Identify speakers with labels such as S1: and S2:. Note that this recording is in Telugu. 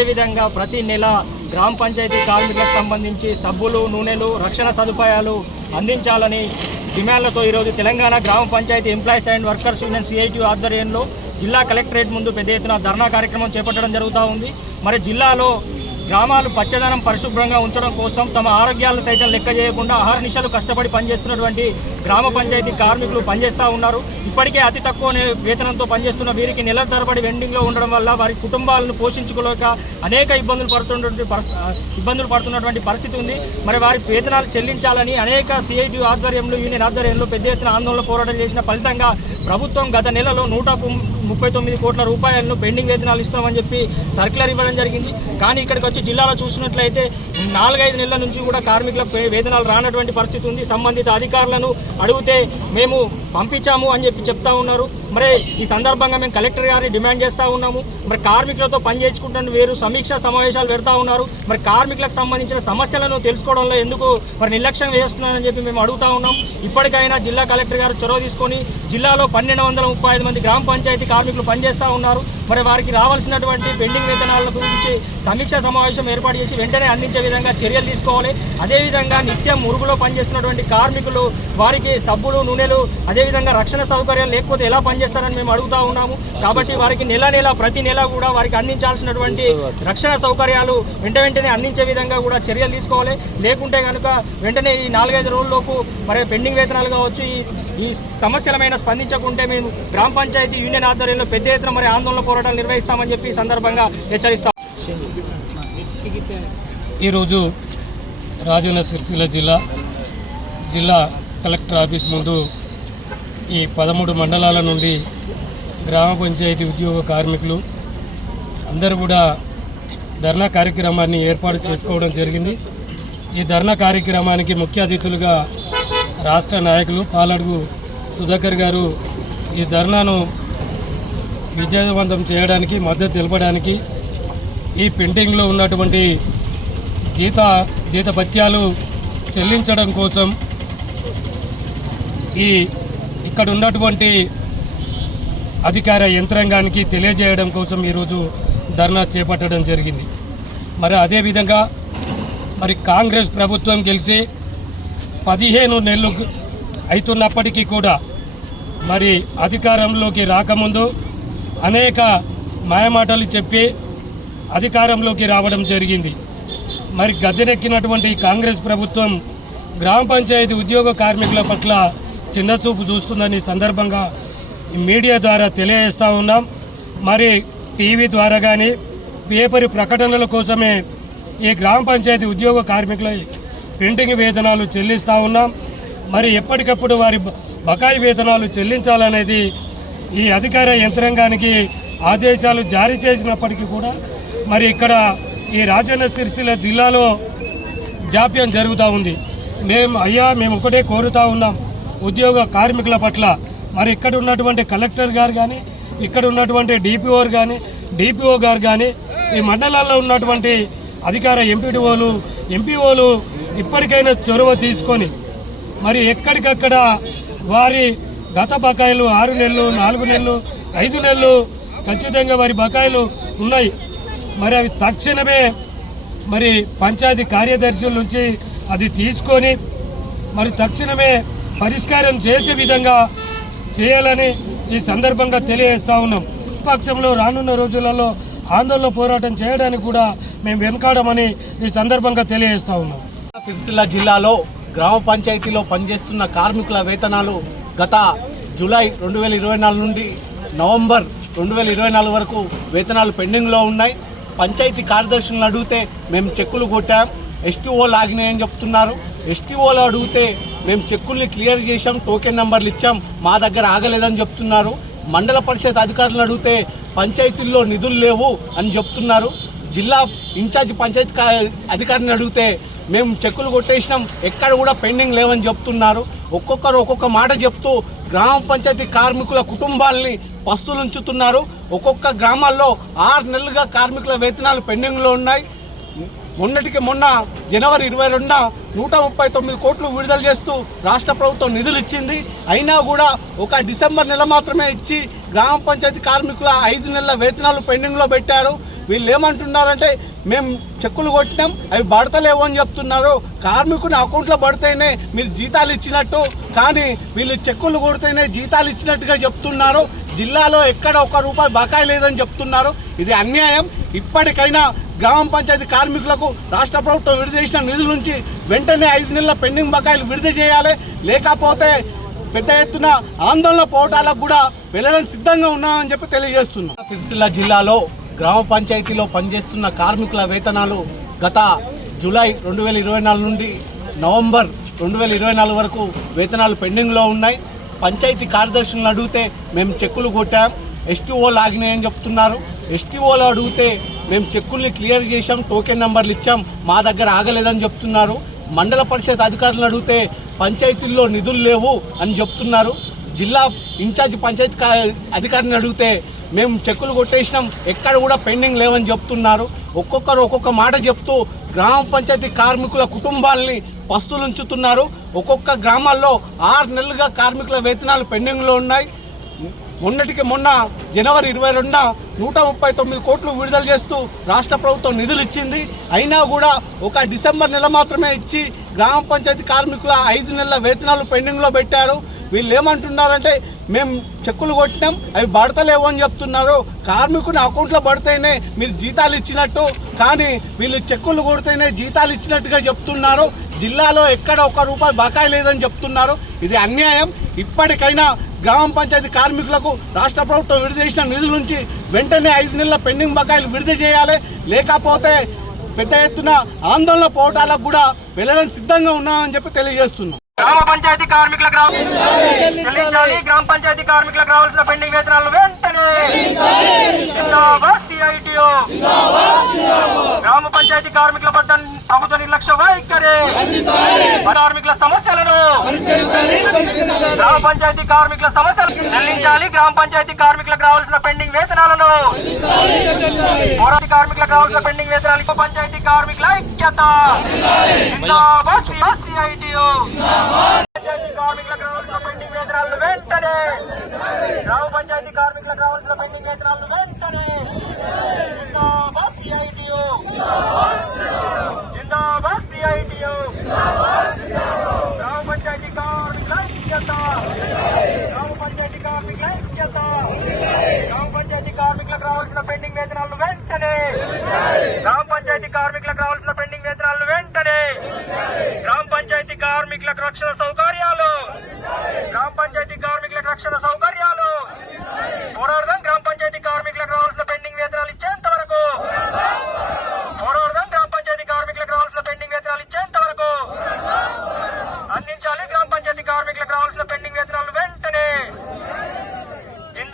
S1: అదేవిధంగా ప్రతి నెల గ్రామ పంచాయతీ కార్మికులకు సంబంధించి సబ్బులు నూనెలు రక్షణ సదుపాయాలు అందించాలని డిమాండ్లతో ఈరోజు Telangana Gram Panchayat employees and workers union CITU ఆధ్వర్యంలో జిల్లా కలెక్టరేట్ ముందు పెద్ద ఎత్తున ధర్నా కార్యక్రమం చేపట్టడం జరుగుతూ ఉంది. మరి జిల్లాలో గ్రామాలు పచ్చదనం పరిశుభ్రంగా ఉంచడం కోసం తమ ఆరోగ్యాలను సైతం లెక్క చేయకుండా ఆహార నిశలు కష్టపడి పనిచేస్తున్నటువంటి గ్రామ పంచాయతీ కార్మికులు పనిచేస్తూ ఉన్నారు. ఇప్పటికే అతి తక్కువ వేతనంతో పనిచేస్తున్న వీరికి నెల తరబడి వెండింగ్లో ఉండడం వల్ల వారి కుటుంబాలను పోషించుకోలేక అనేక ఇబ్బందులు పడుతున్నటువంటి ఇబ్బందులు పడుతున్నటువంటి పరిస్థితి ఉంది. మరి వారి వేతనాలు చెల్లించాలని అనేక సిఐటి ఆధ్వర్యంలో యూనియన్ ఆధ్వర్యంలో పెద్ద ఎత్తున ఆందోళన పోరాటం చేసిన ఫలితంగా ప్రభుత్వం గత నెలలో నూట ముప్పై తొమ్మిది కోట్ల రూపాయలను పెండింగ్ వేతనాలు ఇస్తామని చెప్పి సర్క్యులర్ ఇవ్వడం జరిగింది. కానీ ఇక్కడికి వచ్చి జిల్లాలో చూసినట్లయితే నాలుగైదు నెలల నుంచి కూడా కార్మికులకు వేతనాలు రానటువంటి పరిస్థితి ఉంది. సంబంధిత అధికారులను అడిగితే మేము పంపించాము అని చెప్పి చెప్తా ఉన్నారు. మరి ఈ సందర్భంగా మేము కలెక్టర్ గారిని డిమాండ్ చేస్తూ ఉన్నాము. మరి కార్మికులతో పనిచేయించుకుంటున్న వేరు సమీక్ష సమావేశాలు పెడతా ఉన్నారు. మరి కార్మికులకు సంబంధించిన సమస్యలను తెలుసుకోవడంలో ఎందుకు మరి నిర్లక్ష్యం చేస్తున్నారని చెప్పి మేము అడుగుతా ఉన్నాం. ఇప్పటికైనా జిల్లా కలెక్టర్ గారు చొరవ తీసుకొని జిల్లాలో పన్నెండు వందల ముప్పై ఐదు మంది గ్రామ పంచాయతీ కార్మికులు పనిచేస్తూ ఉన్నారు. మరి వారికి రావాల్సినటువంటి పెండింగ్ వేతనాల గురించి సమీక్ష సమావేశం ఏర్పాటు చేసి వెంటనే అందించే విధంగా చర్యలు తీసుకోవాలి. అదేవిధంగా నిత్యం మురుగులో పనిచేస్తున్నటువంటి కార్మికులు వారికి సబ్బులు నూనెలు అదేవిధంగా రక్షణ సౌకర్యాలు లేకపోతే ఎలా పనిచేస్తారని మేము అడుగుతా ఉన్నాము. కాబట్టి వారికి నెల నెల ప్రతి నెల కూడా వారికి అందించాల్సినటువంటి రక్షణ సౌకర్యాలు వెంట వెంటనే అందించే విధంగా కూడా చర్యలు తీసుకోవాలి. లేకుంటే కనుక వెంటనే ఈ నాలుగైదు రోజుల్లోపు మరి పెండింగ్ వేతనాలు కావచ్చు ఈ ఈ సమస్యలమైన స్పందించకుంటే మేము గ్రామ పంచాయతీ యూనియన్ ఆధ్వర్యంలో పెద్ద ఎత్తున మరి ఆందోళన పోరాటాలు నిర్వహిస్తామని చెప్పి సందర్భంగా హెచ్చరిస్తాం.
S2: ఈరోజు రాజన్న సిరిసిల్ల జిల్లా జిల్లా కలెక్టర్ ఆఫీస్ ముందు ఈ పదమూడు మండలాల నుండి గ్రామ పంచాయతీ ఉద్యోగ కార్మికులు అందరూ కూడా ధర్నా కార్యక్రమాన్ని ఏర్పాటు చేసుకోవడం జరిగింది. ఈ ధర్నా కార్యక్రమానికి ముఖ్య అతిథులుగా రాష్ట్ర నాయకులు పాలడుగు సుధాకర్ గారు ఈ ధర్నాను విజయవంతం చేయడానికి మద్దతు తెలపడానికి ఈ పెండింగ్లో ఉన్నటువంటి జీత జీతభత్యాలు చెల్లించడం కోసం ఈ ఇక్కడ ఉన్నటువంటి అధికార యంత్రాంగానికి తెలియజేయడం కోసం ఈరోజు ధర్నా చేపట్టడం జరిగింది. మరి అదేవిధంగా మరి కాంగ్రెస్ ప్రభుత్వం గెలిచి పదిహేను నెలలు అవుతున్నప్పటికీ కూడా మరి అధికారంలోకి రాకముందు అనేక మాయమాటలు చెప్పి అధికారంలోకి రావడం జరిగింది. మరి గద్దెనెక్కినటువంటి కాంగ్రెస్ ప్రభుత్వం గ్రామ పంచాయతీ ఉద్యోగ కార్మికుల పట్ల చిన్న చూపు చూస్తుందని సందర్భంగా మీడియా ద్వారా తెలియజేస్తూ ఉన్నాం. మరి టీవీ ద్వారా కానీ పేపర్ ప్రకటనల కోసమే ఈ గ్రామ పంచాయతీ ఉద్యోగ కార్మికుల పెండింగ్ వేతనాలు చెల్లిస్తూ ఉన్నాం. మరి ఎప్పటికప్పుడు వారి బకాయి వేతనాలు చెల్లించాలనేది ఈ అధికార యంత్రాంగానికి ఆదేశాలు జారీ చేసినప్పటికీ కూడా మరి ఇక్కడ ఈ రాజన్న సిరిసిల్ల జిల్లాలో జాప్యం జరుగుతూ ఉంది. మేము అయ్యా మేము ఒకటే కోరుతూ ఉన్నాం. ఉద్యోగ కార్మికుల పట్ల మరి ఇక్కడ ఉన్నటువంటి కలెక్టర్ గారు కానీ ఇక్కడ ఉన్నటువంటి డిపిఓ కానీ డిపిఓ గారు కానీ ఈ మండలాల్లో ఉన్నటువంటి అధికార ఎంపీడీఓలు ఎంపీఓలు ఇప్పటికైనా చొరవ తీసుకొని మరి ఎక్కడికక్కడ వారి గత బకాయిలు ఆరు నెలలు నాలుగు నెలలు ఐదు నెలలు ఖచ్చితంగా వారి బకాయిలు ఉన్నాయి. మరి అవి తక్షణమే మరి పంచాయతీ కార్యదర్శుల నుంచి అది తీసుకొని మరి తక్షణమే పరిష్కారం చేసే విధంగా చేయాలని ఈ సందర్భంగా తెలియజేస్తా ఉన్నాం. పక్షంలో రానున్న రోజులలో ఆందోళన పోరాటం చేయడానికి కూడా మేము వెనకాడమని ఈ సందర్భంగా తెలియజేస్తా ఉన్నాం.
S3: సిరిసిల్ల జిల్లాలో గ్రామ పంచాయతీలో పనిచేస్తున్న కార్మికుల వేతనాలు గత జూలై రెండు వేల ఇరవై నాలుగు నుండి నవంబర్ రెండు వేల ఇరవై నాలుగు వరకు వేతనాలు పెండింగ్లో ఉన్నాయి. పంచాయతీ కార్యదర్శులను అడిగితే మేము చెక్కులు కొట్టాం. ఎస్టీఓలు ఆగినాయని చెప్తున్నారు. ఎస్టీఓలు అడిగితే మేము చెక్కుల్ని క్లియర్ చేశాం టోకెన్ నెంబర్లు ఇచ్చాం మా దగ్గర ఆగలేదని చెప్తున్నారు. మండల పరిషత్ అధికారులను అడిగితే పంచాయతీల్లో నిధులు లేవు అని చెప్తున్నారు. జిల్లా ఇన్ఛార్జ్ పంచాయతీ అధికారిని అడిగితే మేము చెక్కులు కొట్టేసినాం. ఎక్కడ కూడా పెండింగ్ లేవని చెప్తున్నారు. ఒక్కొక్కరు ఒక్కొక్క మాట చెప్తూ గ్రామ పంచాయతీ కార్మికుల కుటుంబాలని పస్తులుంచుతున్నారు. ఒక్కొక్క గ్రామాల్లో ఆరు నెలలుగా కార్మికుల వేతనాలు పెండింగ్లో ఉన్నాయి. మొన్నటికి మొన్న జనవరి ఇరవై రెండున నూట ముప్పై తొమ్మిది కోట్లు విడుదల చేస్తూ రాష్ట్ర ప్రభుత్వం నిధులు ఇచ్చింది. అయినా కూడా ఒక డిసెంబర్ నెల మాత్రమే ఇచ్చి గ్రామ పంచాయతీ కార్మికుల ఐదు నెలల వేతనాలు పెండింగ్లో పెట్టారు. వీళ్ళు ఏమంటున్నారంటే మేము చెక్కులు కొట్టినాం అవి పడతలేవు అని చెప్తున్నారు. కార్మికుని అకౌంట్లో పడితేనే మీరు జీతాలు ఇచ్చినట్టు కానీ వీళ్ళు చెక్కులు కొడితేనే జీతాలు ఇచ్చినట్టుగా చెప్తున్నారు. జిల్లాలో ఎక్కడ ఒక రూపాయి బకాయి లేదని చెప్తున్నారు. ఇది అన్యాయం. ఇప్పటికైనా గ్రామ పంచాయతీ కార్మికులకు రాష్ట్ర ప్రభుత్వం విడుదల చేసిన నిధుల నుంచి వెంటనే ఐదు నెలల పెండింగ్ బకాయిలు విడుదల చేయాలి. లేకపోతే పెద్ద ఎత్తున ఆందోళన పోవటాలకు కూడా వెళ్ళడానికి సిద్ధంగా ఉన్నామని చెప్పి తెలియజేస్తున్నాం. సిరిసిల్ల జిల్లాలో గ్రామ పంచాయతీలో పనిచేస్తున్న కార్మికుల వేతనాలు గత జూలై రెండు వేల ఇరవై నాలుగు నుండి నవంబర్ రెండు వేల ఇరవై నాలుగు వరకు వేతనాలు పెండింగ్లో ఉన్నాయి. పంచాయతీ కార్యదర్శులను అడిగితే మేము చెక్కులు కొట్టాం ఎస్టీఓలు ఆగినాయని చెప్తున్నారు. ఎస్టీఓలు అడిగితే మేము చెక్కుల్ని క్లియర్ చేశాం టోకెన్ నెంబర్లు ఇచ్చాం మా దగ్గర ఆగలేదని చెప్తున్నారు. మండల పరిషత్ అధికారులను అడిగితే పంచాయతీల్లో నిధులు లేవు అని చెప్తున్నారు. జిల్లా ఇన్ఛార్జ్ పంచాయతీ అధికారిని అడిగితే మేము చెక్కులు కొట్టేసినాం ఎక్కడ కూడా పెండింగ్ లేవని చెప్తున్నారు. ఒక్కొక్కరు ఒక్కొక్క మాట చెప్తూ గ్రామ పంచాయతీ కార్మికుల కుటుంబాలని పస్తులుంచుతున్నారు. ఒక్కొక్క గ్రామాల్లో ఆరు నెలలుగా కార్మికుల వేతనాలు పెండింగ్లో ఉన్నాయి. మొన్నటికి మొన్న జనవరి ఇరవై రెండున నూట ముప్పై తొమ్మిది కోట్లు విడుదల చేస్తూ రాష్ట్ర ప్రభుత్వం నిధులు ఇచ్చింది. అయినా కూడా ఒక డిసెంబర్ నెల మాత్రమే ఇచ్చి గ్రామ పంచాయతీ కార్మికుల ఐదు నెలల వేతనాలు పెండింగ్లో పెట్టారు. వీళ్ళు ఏమంటున్నారంటే మేము చెక్కులు కొట్టినాం అవి పడతలేవు అని చెప్తున్నారు. కార్మికుని అకౌంట్లో పడితేనే మీరు జీతాలు ఇచ్చినట్టు కానీ వీళ్ళు చెక్కులు కొడితేనే జీతాలు ఇచ్చినట్టుగా చెప్తున్నారు. జిల్లాలో ఎక్కడ ఒక రూపాయి బకాయి లేదని చెప్తున్నారు. ఇది అన్యాయం. ఇప్పటికైనా గ్రామ పంచాయతీ కార్మికులకు రాష్ట్ర ప్రభుత్వం విడుదల చేసిన నిధుల నుంచి వెంటనే ఐదు నెలల పెండింగ్ బకాయిలు విడుదల చేయాలి. లేకపోతే పెద్ద ఎత్తున ఆందోళన పోవటాలకు కూడా వెళ్ళడానికి సిద్ధంగా ఉన్నామని చెప్పి తెలియజేస్తున్నాం.
S1: గ్రామ పంచాయతీ కార్మికులకు రావ- చెల్లించాలి. గ్రామ పంచాయతీ కార్మికులకు రావాల్సిన పెండింగ్ వేతనాలు వెంటనే గ్రామ పంచాయతీ కార్మికుల పట్ల ప్రభుత్వ నిర్లక్ష్య వైఖరి. కార్మికుల సమస్యలను గ్రామ పంచాయతీ కార్మికుల సమస్యలు చెల్లించాలి. గ్రామ పంచాయతీ కార్మికులకు రావాల్సిన పెండింగ్ వేతనాలను పోరాట కార్మికులకు రావాల్సిన పెండింగ్ వేతనాలు. పంచాయతీ కార్మికుల ఐక్యత. కార్మికులకు రావాల్సిన పెండింగ్ వేతనాలను వెంటనే గ్రామ గ్రామ పంచాయతీ కార్మికుల ఐక్యత గ్రామ పంచాయతీ కార్మికులకు రావాల్సిన పెండింగ్ వేతనాలను వెంటనే. గ్రామ పంచాయతీ కార్మికులకు రావాల్సిన పెండింగ్ వేతనాలను వెంటనే. గ్రామ పంచాయతీ కార్మికులకు రక్షణ సౌకర్యాలు. గ్రామ పంచాయతీ కార్మికులకు రక్షణ సౌకర్యాలు.